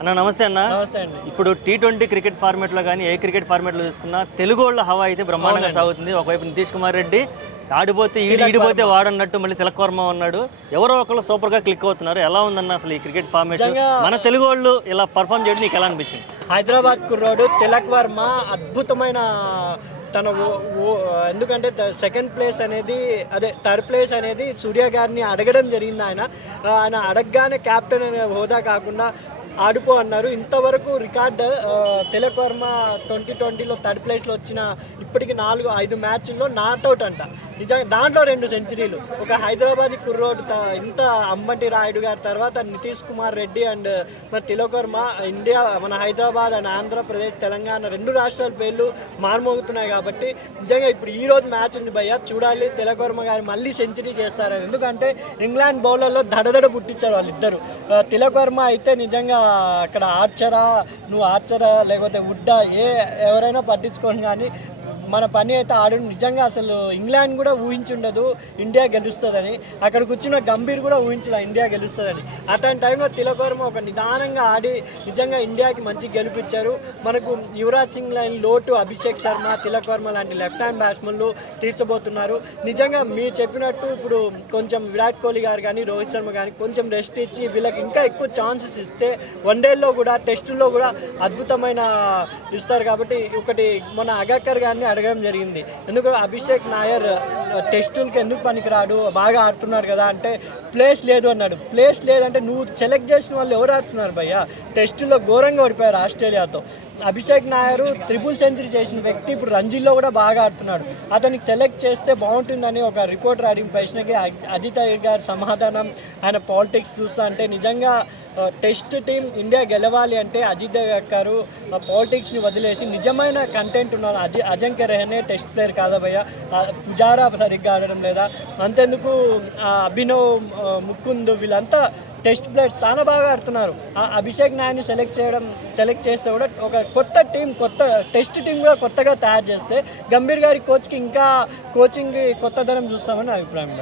అన్న నమస్తే అన్న. నమస్తే అండి. ఇప్పుడు T20 క్రికెట్ ఫార్మేట్లో కానీ ఏ క్రికెట్ ఫార్మేట్లో చూసుకున్నా తెలుగు వాళ్ళ హవా అయితే బ్రహ్మాండంగా సాగుతుంది. ఒకవైపు నితీష్ కుమార్ రెడ్డి ఆడిపోతే ఈడిపోతే వాడన్నట్టు, మళ్ళీ తిలక్ వర్మ ఉన్నాడు. ఎవరో ఒకళ్ళు సూపర్గా క్లిక్ అవుతున్నారు. ఎలా ఉందన్న అసలు ఈ క్రికెట్ ఫార్మేషన్? మన తెలుగు వాళ్ళు ఇలా పర్ఫామ్ చేయడం నీకు ఎలా అనిపించింది? హైదరాబాద్ కుర్రోడు తిలక్ వర్మ అద్భుతమైన తన ఎందుకంటే సెకండ్ ప్లేస్ అనేది థర్డ్ ప్లేస్ అనేది సూర్య గారిని అడగడం జరిగింది. ఆయన అడగగానే క్యాప్టెన్ అనే హోదా కాకుండా ఆడిపో అన్నారు. ఇంతవరకు రికార్డ్ తిలక్ వర్మ 2020లో థర్డ్ ప్లేస్లో వచ్చిన ఇప్పటికి 4-5 మ్యాచ్ల్లో నాట్అవుట్ అంట. నిజంగా దాంట్లో 2 సెంచరీలు. ఒక హైదరాబాద్ కుర్రోడ్ ఇంత అంబటి రాయుడు గారి తర్వాత నితీష్ కుమార్ రెడ్డి అండ్ మరి తిలక్ వర్మ ఇండియా, మన హైదరాబాద్ అండ్ ఆంధ్రప్రదేశ్, తెలంగాణ 2 రాష్ట్రాల పేర్లు మార్మోగుతున్నాయి. కాబట్టి నిజంగా ఇప్పుడు ఈరోజు మ్యాచ్ ఉంది భయ్య, చూడాలి తిలక్ వర్మ గారు మళ్ళీ సెంచరీ చేస్తారని. ఎందుకంటే ఇంగ్లాండ్ బౌలర్లో దడదడ పుట్టించారు వాళ్ళిద్దరు. తిలక్ వర్మ అయితే నిజంగా అక్కడ నువ్వు ఆర్చరా లేకపోతే వుడ్డా ఎవరైనా పట్టించుకోను, కానీ మన పని అయితే ఆడు. నిజంగా అసలు ఇంగ్లాండ్ కూడా ఊహించుండదు ఇండియా గెలుస్తుందని. అక్కడ కూర్చున్న గంభీర్ కూడా ఊహించలే ఇండియా గెలుస్తుందని. అట్లాంటి టైంలో తిలక్ వర్మ ఒక నిదానంగా ఆడి నిజంగా ఇండియాకి మంచి గెలిపించారు. మనకు యువరాజ్ సింగ్ లైన్ లోటు అభిషేక్ శర్మ, తిలక్ వర్మ లాంటి లెఫ్ట్ హ్యాండ్ బ్యాట్స్మెన్లు తీర్చబోతున్నారు. నిజంగా మీరు చెప్పినట్టు ఇప్పుడు కొంచెం విరాట్ కోహ్లీ గారు కానీ రోహిత్ శర్మ కానీ కొంచెం రెస్ట్ ఇచ్చి వీళ్ళకి ఇంకా ఎక్కువ ఛాన్సెస్ ఇస్తే వన్డేల్లో కూడా టెస్టుల్లో కూడా అద్భుతమైన ఇస్తారు. కాబట్టి ఒకటి మన అగాకర్ గారిని అడగడం జరిగింది, ఎందుకంటే అభిషేక్ నాయర్ టెస్టులకి ఎందుకు పనికిరాడు, బాగా ఆడుతున్నాడు కదా అంటే ప్లేస్ లేదు అన్నాడు. ప్లేస్ లేదంటే నువ్వు సెలెక్ట్ చేసిన వాళ్ళు ఎవరు ఆడుతున్నారు భయ్య? టెస్టులో ఘోరంగా ఓడిపోయారు ఆస్ట్రేలియాతో. అభిషేక్ నాయర్ ట్రిపుల్ సెంచరీ చేసిన వ్యక్తి ఇప్పుడు రంజీల్లో కూడా బాగా ఆడుతున్నాడు. అతనికి సెలెక్ట్ చేస్తే బాగుంటుందని ఒక రిపోర్టర్ అడిగిన ప్రశ్నకి అజిత్ గారి సమాధానం, ఆయన పాలిటిక్స్ చూస్తా అంటే నిజంగా టెస్ట్ టీం ఇండియా గెలవాలి అంటే అజిత్ గారు పాలిటిక్స్ని వదిలేసి నిజమైన కంటెంట్ ఉన్న అజింక్య రహానే టెస్ట్ ప్లేయర్ కాదా భయ్య? పుజారా సరిగ్గా ఆడడం లేదా, అంతెందుకు అభినవ్ ముకుంద్ వీళ్ళంతా టెస్ట్ ప్లేయర్స్ చాలా బాగా ఆడుతున్నారు. అభిషేక్ నాయర్ని సెలెక్ట్ చేస్తే కూడా ఒక కొత్త టెస్ట్ టీం కూడా కొత్తగా తయారు చేస్తే గంభీర్ గారి కోచ్కి ఇంకా కోచింగ్ కొత్తదనం చూస్తామని అభిప్రాయం.